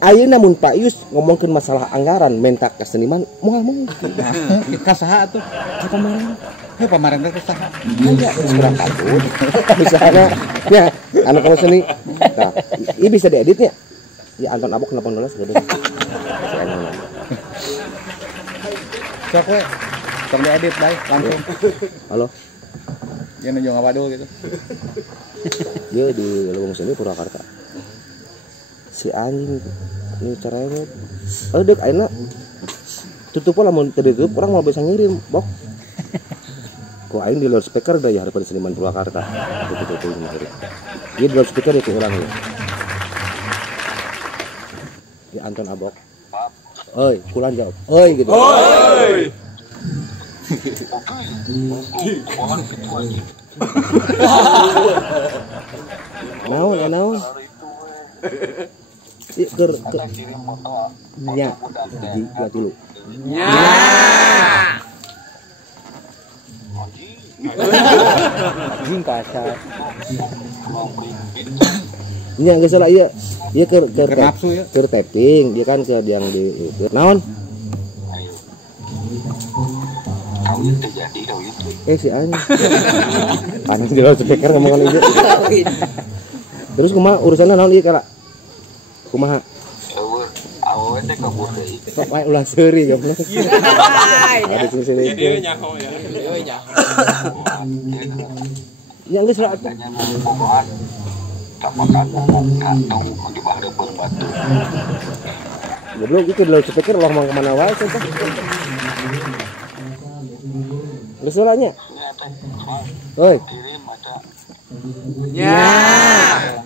ayeuna mun Pak Yus ngomongkeun masalah anggaran menta ka seniman moal mungkin. Ka saha atuh? Ka pamarentah. Heuh pamarentah teh saha? Aya kurang patut. Misalnya nya anu kamu seni. Nah, ieu bisa diedit nya. Ya Anton Abok 18 gede. Si anu. Sok we. Tong diedit bae langsung. Halo. Yang nunjuk ngawadul gitu. Dia di Lubung Seni Purwakarta. Si anjing ini caranya dek ayeuna tutup lamun teu deukeut urang mau bisa ngirim bok ku aing di loudspeaker da ya hareupeun seniman Purwakarta tutup ngirim ieu di loudspeaker itu urang ya di Anton Abok oi kulan jawab oi gitu oi naon ker nya di 23 nya anjing kasar nya geus salah ieu keur nafsu ya keur tapping dia kan ke yang di naon si anjing panas di loudspeaker ngomongan ieu terus kumaha urusanna naon ieu kala kumaha awewe teh kabur deui sok wae ulah seuri ya ada sini ieu nyaho ya ieu nyaho yang geus lah atuh tapakan kantong di bahareupeun batu goblok itu di loudspeaker loh mang kemana wae teh geus lah nya oi Ya.